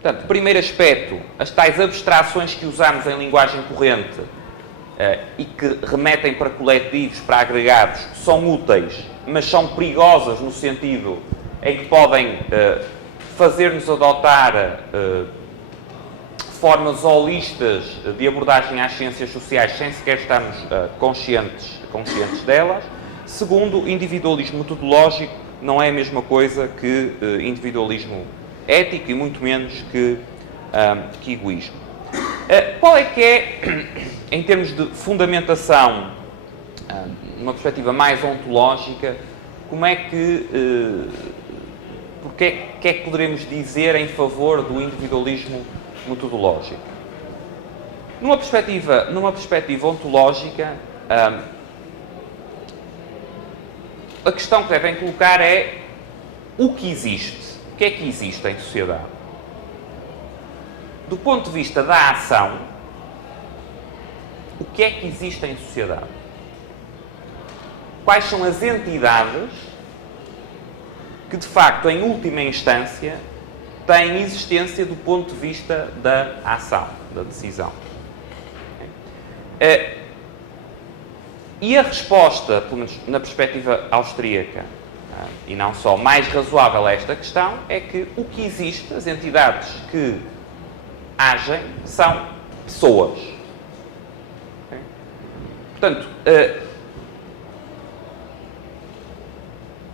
Portanto, primeiro aspecto, as tais abstrações que usamos em linguagem corrente e que remetem para coletivos, para agregados, são úteis, mas são perigosas no sentido em que podem fazer-nos adotar formas holistas de abordagem às ciências sociais sem sequer estarmos conscientes delas. Segundo, individualismo metodológico não é a mesma coisa que individualismo ético e muito menos que egoísmo. Qual é que é, em termos de fundamentação, numa perspectiva mais ontológica, como é que, porque é que poderemos dizer em favor do individualismo metodológico? Numa perspectiva ontológica, a questão que devem colocar é o que existe. O que é que existe em sociedade? Do ponto de vista da ação, o que é que existe em sociedade? Quais são as entidades que, de facto, em última instância, têm existência do ponto de vista da ação, da decisão? E a resposta, pelo menos na perspectiva austríaca, e não só, mais razoável a esta questão, é que o que existe, as entidades que agem, são pessoas. Portanto,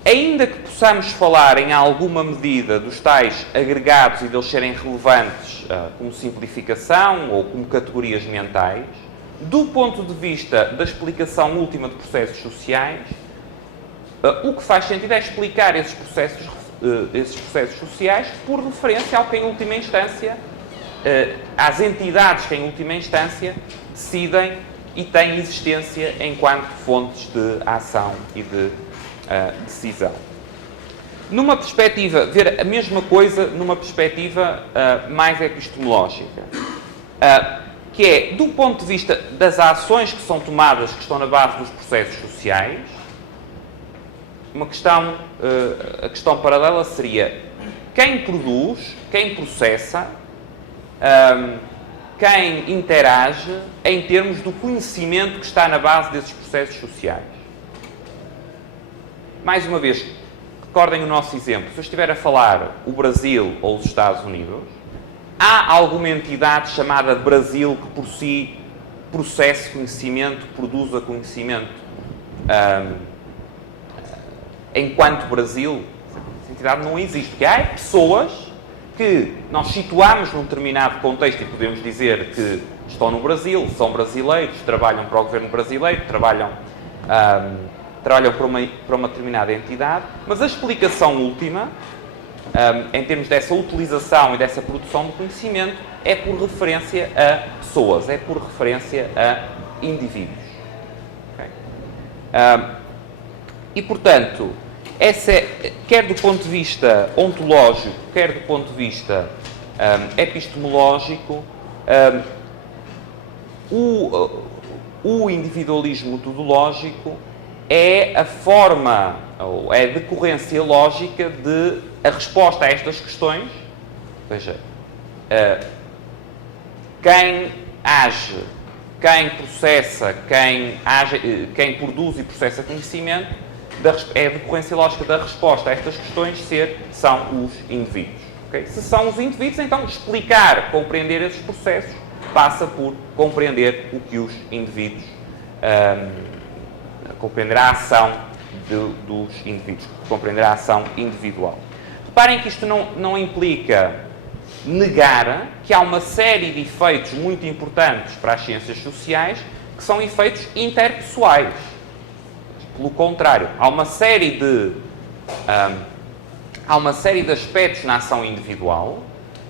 ainda que possamos falar em alguma medida dos tais agregados e deles serem relevantes como simplificação ou como categorias mentais, do ponto de vista da explicação última de processos sociais, o que faz sentido é explicar esses processos sociais por referência ao que, em última instância, às entidades que, em última instância, decidem e têm existência enquanto fontes de ação e de decisão. Numa perspectiva, ver a mesma coisa numa perspectiva mais epistemológica, que é, do ponto de vista das ações que são tomadas, que estão na base dos processos sociais, a questão paralela seria quem produz, quem processa, quem interage em termos do conhecimento que está na base desses processos sociais. Mais uma vez, recordem o nosso exemplo. Se eu estiver a falar o Brasil ou os Estados Unidos, há alguma entidade chamada Brasil que por si processe conhecimento, produza conhecimento enquanto Brasil? Essa entidade não existe. Porque há pessoas que nós situamos num determinado contexto e podemos dizer que estão no Brasil, são brasileiros, trabalham para o governo brasileiro, trabalham para uma determinada entidade, mas a explicação última, em termos dessa utilização e dessa produção de conhecimento, é por referência a pessoas, é por referência a indivíduos. Okay? E, portanto, quer do ponto de vista ontológico, quer do ponto de vista epistemológico, o individualismo metodológico é a forma, ou é a decorrência lógica de a resposta a estas questões. Ou seja, quem age, quem processa, quem produz e processa conhecimento, é a decorrência lógica da resposta a estas questões são os indivíduos. Okay? Se são os indivíduos, então explicar, compreender esses processos, passa por compreender o que os indivíduos, compreender a ação dos indivíduos, compreender a ação individual. Reparem que isto não implica negar que há uma série de efeitos muito importantes para as ciências sociais que são efeitos interpessoais. Pelo contrário, há uma série de aspectos na ação individual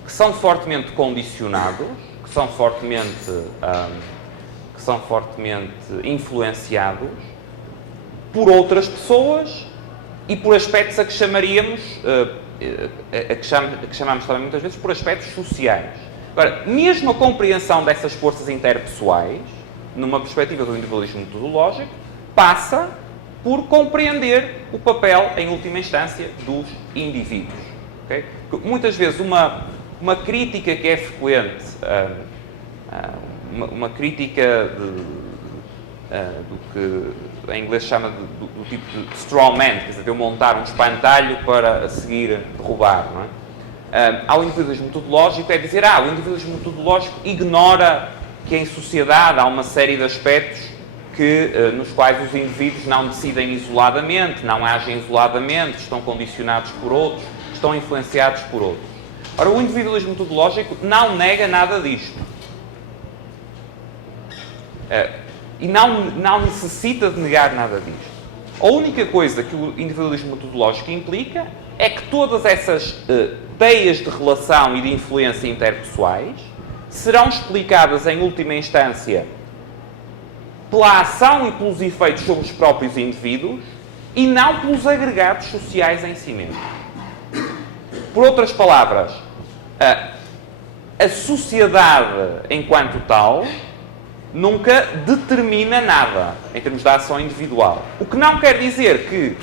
que são fortemente condicionados, que são fortemente influenciados por outras pessoas e por aspectos a que chamaríamos, a que chamamos também muitas vezes por aspectos sociais. Agora, mesmo a compreensão dessas forças interpessoais, numa perspectiva do individualismo metodológico, passa por compreender o papel, em última instância, dos indivíduos. Okay? Muitas vezes uma crítica que é frequente, uma crítica do que em inglês se chama do tipo de straw man, quer dizer, de eu montar um espantalho para a seguir derrubar, não é? Ao individualismo metodológico é dizer, o individualismo metodológico ignora que em sociedade há uma série de aspectos nos quais os indivíduos não decidem isoladamente, não agem isoladamente, estão condicionados por outros, estão influenciados por outros. Ora, o individualismo metodológico não nega nada disto. E não necessita de negar nada disto. A única coisa que o individualismo metodológico implica é que todas essas teias de relação e de influência interpessoais serão explicadas em última instância pela ação e pelos efeitos sobre os próprios indivíduos e não pelos agregados sociais em si mesmos. Por outras palavras, a sociedade enquanto tal nunca determina nada em termos de ação individual. O que não quer dizer que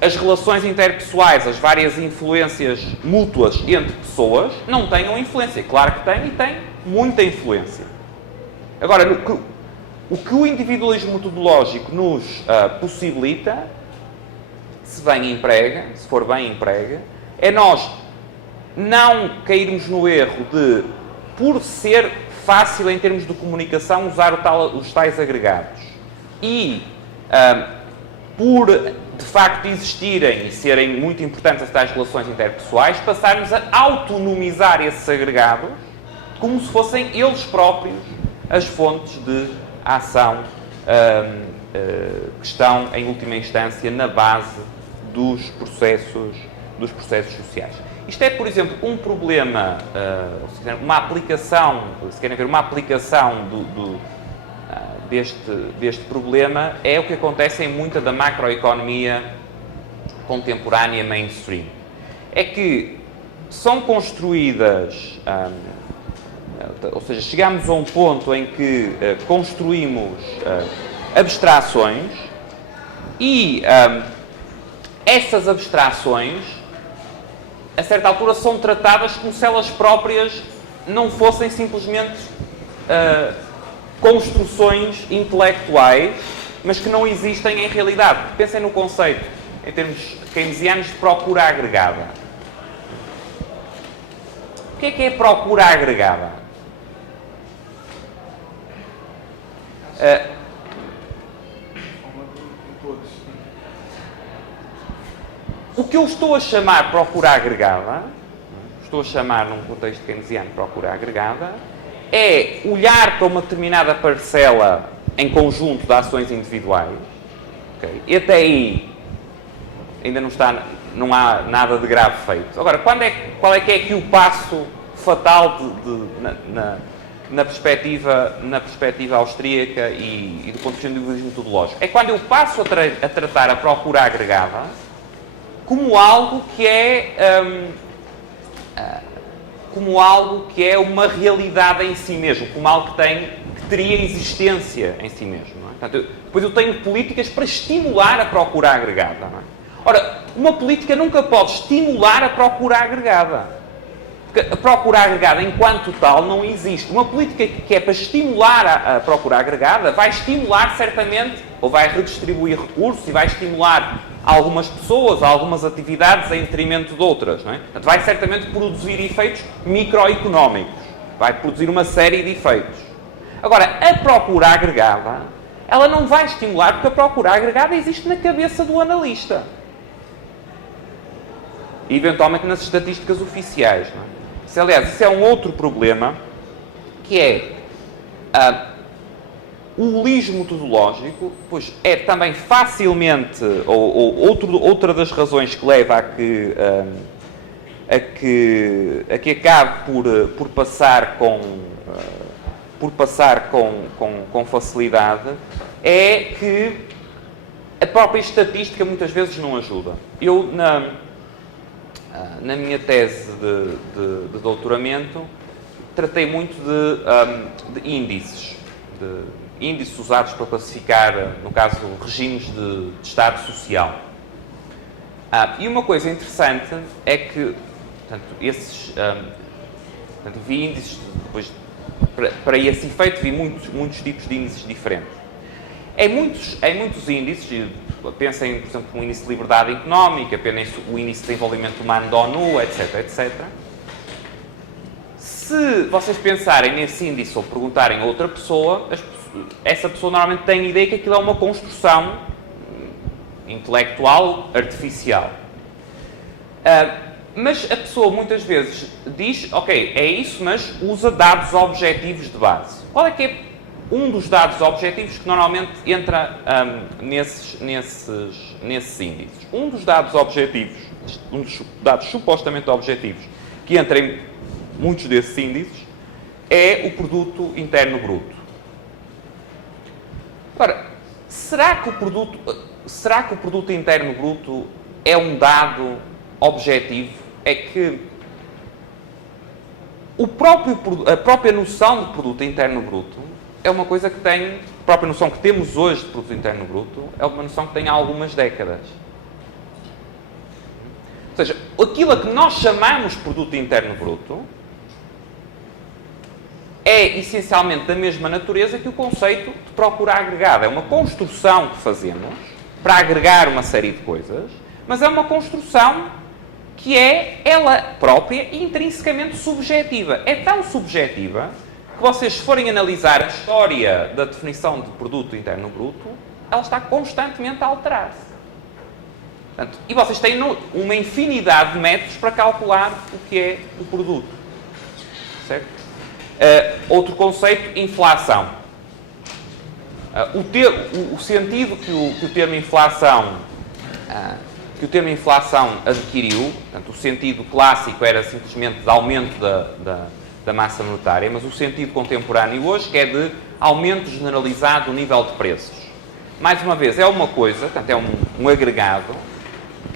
as relações interpessoais, as várias influências mútuas entre pessoas, não tenham influência. Claro que têm e têm muita influência. Agora, o que o individualismo metodológico nos possibilita, se for bem emprega, é nós não cairmos no erro de, por ser fácil em termos de comunicação, usar os tais agregados. E, por de facto existirem e serem muito importantes as tais relações interpessoais, passarmos a autonomizar esses agregados como se fossem eles próprios as fontes de ação que estão, em última instância, na base dos processos sociais. Isto é, por exemplo, um problema, uma aplicação, se querem ver, uma aplicação deste problema é o que acontece em muita da macroeconomia contemporânea mainstream. É que são construídas, ou seja, chegamos a um ponto em que construímos abstrações e essas abstrações, a certa altura, são tratadas como se elas próprias não fossem simplesmente construções intelectuais, mas que não existem em realidade. Pensem no conceito, em termos keynesianos, de procura agregada. O que é procura agregada? O que eu estou a chamar procura agregada, estou a chamar num contexto keynesiano procura agregada, é olhar para uma determinada parcela em conjunto de ações individuais, okay? E até aí ainda não há nada de grave feito. Agora, qual é que é aqui o passo fatal na perspectiva austríaca e do ponto de vista do individualismo metodológico? É quando eu passo a tratar a procura agregada como algo que é uma realidade em si mesmo, como algo que teria existência em si mesmo. Não é? Portanto, depois eu tenho políticas para estimular a procura agregada. Não é? Ora, uma política nunca pode estimular a procura agregada. Porque a procura agregada, enquanto tal, não existe. Uma política que é para estimular a procura agregada vai estimular certamente, ou vai redistribuir recursos e vai estimular algumas pessoas, algumas atividades em detrimento de outras. Não é? Portanto, vai certamente produzir efeitos microeconómicos. Vai produzir uma série de efeitos. Agora, a procura agregada, ela não vai estimular, porque a procura agregada existe na cabeça do analista. E, eventualmente, nas estatísticas oficiais. Não é? Aliás, isso é um outro problema, que é o holismo metodológico, pois é também facilmente, outra das razões que leva a que acabe por passar com facilidade, é que a própria estatística muitas vezes não ajuda. Eu, na minha tese de doutoramento, tratei muito de índices usados para classificar, no caso, regimes de Estado social. E uma coisa interessante é que, portanto, Portanto, vi índices, depois, para esse efeito, vi muitos tipos de índices diferentes. Em muitos índices, pensem, por exemplo, no índice de liberdade económica, pensem o índice de desenvolvimento humano da ONU, etc, etc. Se vocês pensarem nesse índice ou perguntarem a outra pessoa, essa pessoa normalmente tem a ideia que aquilo é uma construção intelectual artificial. Mas a pessoa muitas vezes diz, ok, é isso, mas usa dados objetivos de base. Qual é que é um dos dados objetivos que normalmente entra nesses índices? Um dos dados objetivos, um dos dados supostamente objetivos que entra em muitos desses índices é o produto interno bruto. Agora, será que o produto interno bruto é um dado objetivo? É que a própria noção de produto interno bruto é uma coisa que tem, a própria noção que temos hoje de produto interno bruto é uma noção que tem há algumas décadas. Ou seja, aquilo a que nós chamamos produto interno bruto é essencialmente da mesma natureza que o conceito de procura agregada. É uma construção que fazemos para agregar uma série de coisas, mas é uma construção que é ela própria e intrinsecamente subjetiva. É tão subjetiva que vocês, se forem analisar a história da definição de produto interno bruto, ela está constantemente a alterar-se. Portanto, e vocês têm uma infinidade de métodos para calcular o que é o produto. Certo? Outro conceito, inflação. O sentido que o termo inflação adquiriu, portanto, o sentido clássico era simplesmente de aumento da massa monetária, mas o sentido contemporâneo hoje que é de aumento generalizado do nível de preços. Mais uma vez, é uma coisa, portanto, é um agregado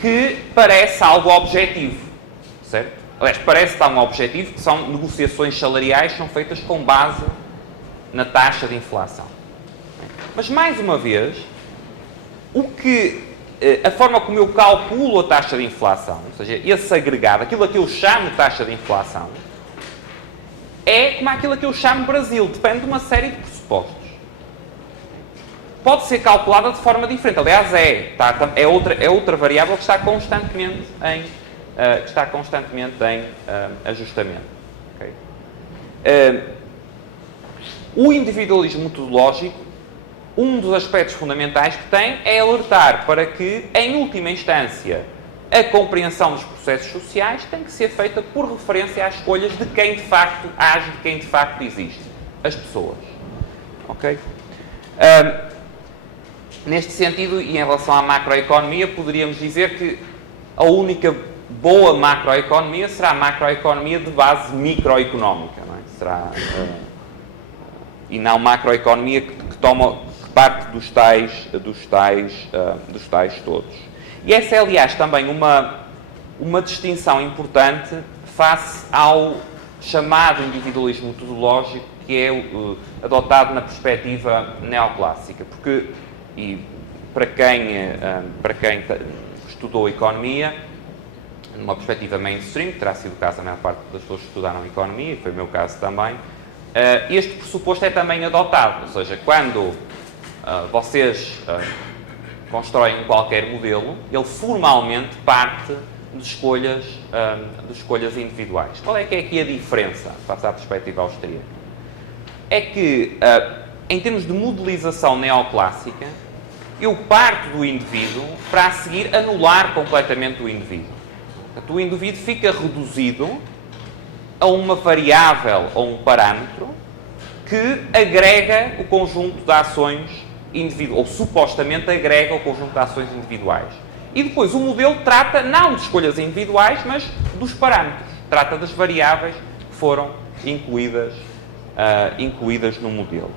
que parece algo objetivo, certo? Aliás, parece estar um objetivo que são negociações salariais que são feitas com base na taxa de inflação. Mas, mais uma vez, a forma como eu calculo a taxa de inflação, ou seja, esse agregado, aquilo a que eu chamo de taxa de inflação, é como aquilo a que eu chamo Brasil, depende de uma série de pressupostos. Pode ser calculada de forma diferente, aliás é outra variável que está constantemente em ajustamento. Okay? O individualismo metodológico, um dos aspectos fundamentais que tem é alertar para que, em última instância, a compreensão dos processos sociais tem que ser feita por referência às escolhas de quem de facto age, de quem de facto existe. As pessoas. Ok? Neste sentido, e em relação à macroeconomia, poderíamos dizer que a única boa macroeconomia será a macroeconomia de base microeconómica, não é? Será, e não macroeconomia que parte dos tais todos. E essa é, aliás, também uma distinção importante face ao chamado individualismo metodológico que é adotado na perspectiva neoclássica. Porque, e para quem estudou economia, numa perspectiva mainstream, que terá sido o caso da maior parte das pessoas que estudaram economia, e foi o meu caso também, este pressuposto é também adotado. Ou seja, quando vocês constroem qualquer modelo, ele formalmente parte de escolhas individuais. Qual é que é aqui a diferença, face à perspectiva austríaca? É que, em termos de modelização neoclássica, eu parto do indivíduo para a seguir anular completamente o indivíduo. Portanto, o indivíduo fica reduzido a uma variável ou um parâmetro que agrega o conjunto de ações individuais, ou supostamente agrega o conjunto de ações individuais. E depois o modelo trata não de escolhas individuais, mas dos parâmetros. Trata das variáveis que foram incluídas no modelo.